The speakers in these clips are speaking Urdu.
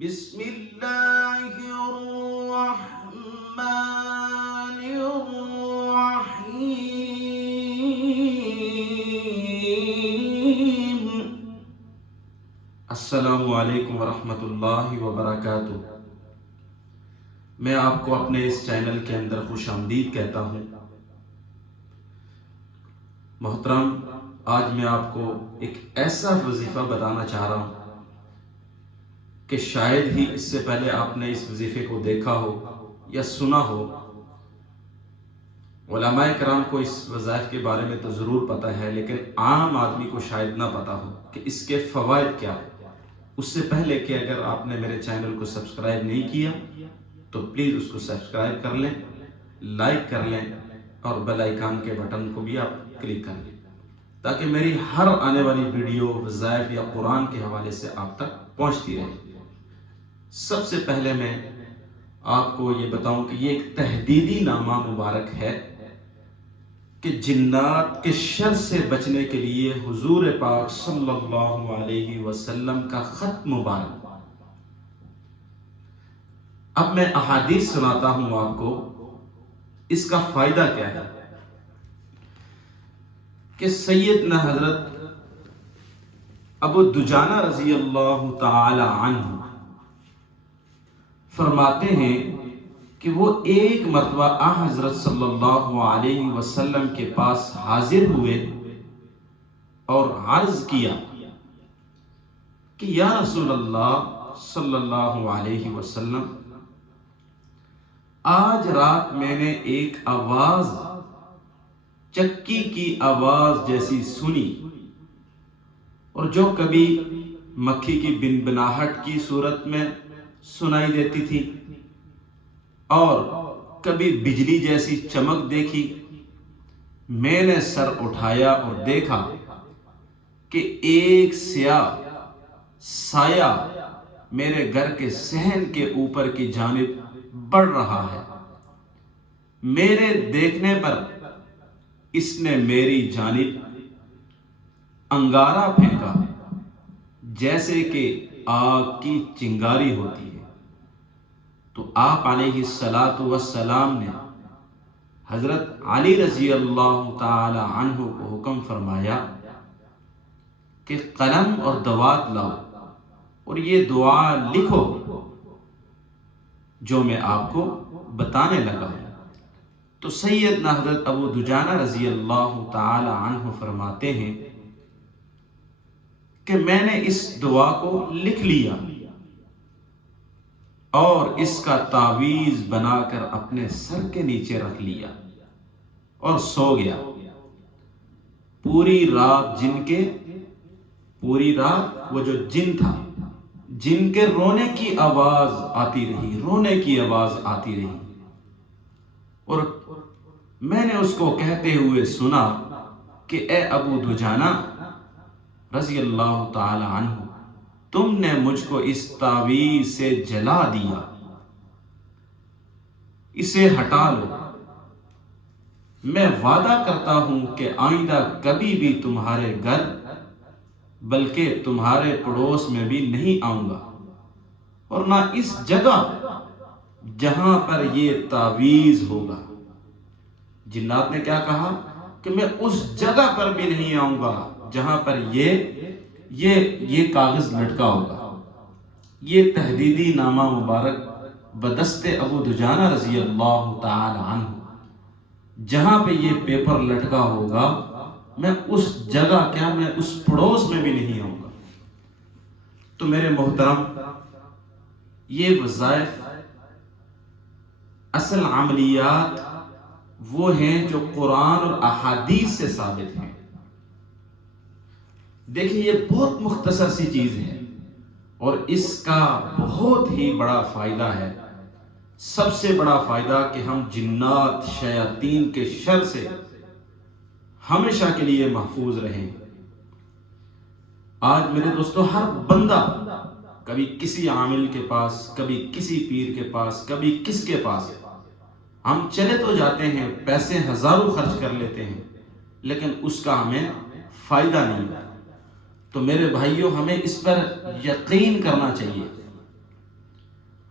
بسم اللہ الرحمن الرحیم۔ السلام علیکم ورحمۃ اللہ وبرکاتہ۔ میں آپ کو اپنے اس چینل کے اندر خوش آمدید کہتا ہوں۔ محترم، آج میں آپ کو ایک ایسا وظیفہ بتانا چاہ رہا ہوں کہ شاید ہی اس سے پہلے آپ نے اس وظیفے کو دیکھا ہو یا سنا ہو۔ علماء کرام کو اس وظائف کے بارے میں تو ضرور پتہ ہے، لیکن عام آدمی کو شاید نہ پتہ ہو کہ اس کے فوائد کیا ہیں۔ اس سے پہلے کہ اگر آپ نے میرے چینل کو سبسکرائب نہیں کیا تو پلیز اس کو سبسکرائب کر لیں، لائک کر لیں اور بیل آئیکن کے بٹن کو بھی آپ کلک کر لیں تاکہ میری ہر آنے والی ویڈیو وظائف یا قرآن کے حوالے سے آپ تک پہنچتی رہے۔ سب سے پہلے میں آپ کو یہ بتاؤں کہ یہ ایک تحدیدی نامہ مبارک ہے کہ جنات کے شر سے بچنے کے لیے حضور پاک صلی اللہ علیہ وسلم کا خط مبارک۔ اب میں احادیث سناتا ہوں آپ کو، اس کا فائدہ کیا ہے کہ سیدنا حضرت ابو دجانہ رضی اللہ تعالی عنہ فرماتے ہیں کہ وہ ایک مرتبہ حضرت صلی اللہ علیہ وسلم کے پاس حاضر ہوئے اور عرض کیا کہ یا رسول اللہ صلی اللہ علیہ وسلم، آج رات میں نے ایک آواز چکی کی آواز جیسی سنی، اور جو کبھی مکھی کی بنبناہٹ کی صورت میں سنائی دیتی تھی اور کبھی بجلی جیسی چمک دیکھی۔ میں نے سر اٹھایا اور دیکھا کہ ایک سیاہ سایہ میرے گھر کے صحن کے اوپر کی جانب بڑھ رہا ہے۔ میرے دیکھنے پر اس نے میری جانب انگارہ پھینکا جیسے کہ آگ کی چنگاری ہوتی ہے۔ تو آپ علیہ السلام نے حضرت علی رضی اللہ تعالی عنہ کو حکم فرمایا کہ قلم اور دوات لاؤ اور یہ دعا لکھو جو میں آپ کو بتانے لگا ہوں۔ تو سیدنا حضرت ابو دجانہ رضی اللہ تعالی عنہ فرماتے ہیں کہ میں نے اس دعا کو لکھ لیا اور اس کا تعویذ بنا کر اپنے سر کے نیچے رکھ لیا اور سو گیا۔ پوری رات وہ جو جن تھا، جن کے رونے کی آواز آتی رہی اور میں نے اس کو کہتے ہوئے سنا کہ اے ابو دجانہ رضی اللہ تعالی عنہ، تم نے مجھ کو اس تعویذ سے جلا دیا، اسے ہٹا لو۔ میں وعدہ کرتا ہوں کہ آئندہ کبھی بھی تمہارے گھر بلکہ تمہارے پڑوس میں بھی نہیں آؤں گا، اور نہ اس جگہ جہاں پر یہ تعویذ ہوگا۔ جنات نے کیا کہا کہ میں اس جگہ پر بھی نہیں آؤں گا جہاں پر یہ کاغذ لٹکا ہوگا۔ یہ تحدیدی نامہ مبارک بدست ابو دجانہ رضی اللہ تعالی عنہ، جہاں پہ یہ پیپر لٹکا ہوگا میں اس جگہ میں اس پڑوس میں بھی نہیں آؤں گا۔ تو میرے محترم، یہ وظائف اصل عملیات وہ ہیں جو قرآن اور احادیث سے ثابت ہیں۔ دیکھیں، یہ بہت مختصر سی چیز ہے اور اس کا بہت ہی بڑا فائدہ ہے۔ سب سے بڑا فائدہ کہ ہم جنات شیاطین کے شر سے ہمیشہ کے لیے محفوظ رہیں۔ آج میرے دوستو، ہر بندہ کبھی کسی عامل کے پاس، کبھی کسی پیر کے پاس، کبھی کس کے پاس، ہم چلے تو جاتے ہیں، پیسے ہزاروں خرچ کر لیتے ہیں، لیکن اس کا ہمیں فائدہ نہیں ہوتا۔ تو میرے بھائیوں، ہمیں اس پر یقین کرنا چاہیے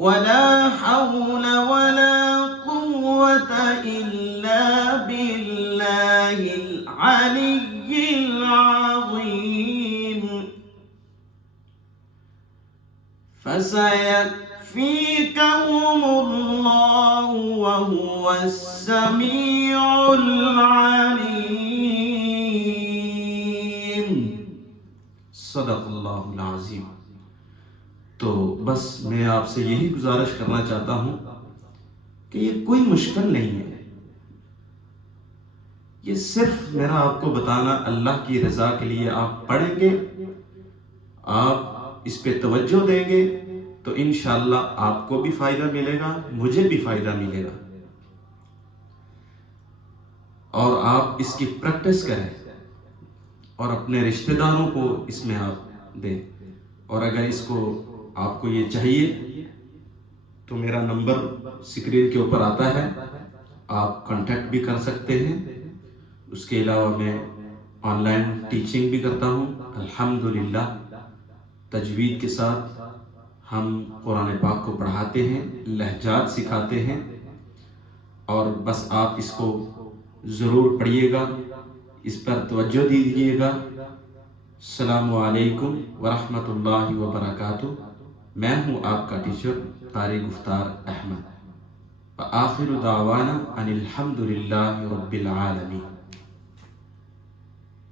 ولا حول ولا قوة إلا بالله العلي العظيم فسيكفيكهم الله وهو السميع العليم صدق اللہ العظیم۔ تو بس میں آپ سے یہی گزارش کرنا چاہتا ہوں کہ یہ کوئی مشکل نہیں ہے، یہ صرف میرا آپ کو بتانا اللہ کی رضا کے لیے آپ پڑھیں گے، آپ اس پہ توجہ دیں گے تو انشاءاللہ آپ کو بھی فائدہ ملے گا، مجھے بھی فائدہ ملے گا، اور آپ اس کی پریکٹس کریں اور اپنے رشتہ داروں کو اس میں آپ دیں، اور اگر اس کو آپ کو یہ چاہیے تو میرا نمبر اسکرین کے اوپر آتا ہے، آپ کانٹیکٹ بھی کر سکتے ہیں۔ اس کے علاوہ میں آن لائن ٹیچنگ بھی کرتا ہوں الحمدللہ، تجوید کے ساتھ ہم قرآن پاک کو پڑھاتے ہیں، لہجات سکھاتے ہیں، اور بس آپ اس کو ضرور پڑھیے گا، اس پر توجہ دیجیے گا۔ السلام علیکم ورحمۃ اللہ وبرکاتہ۔ میں ہوں آپ کا ٹیچر قاری گفتار احمد، وآخر دعوانا ان الحمد للہ رب العالمین۔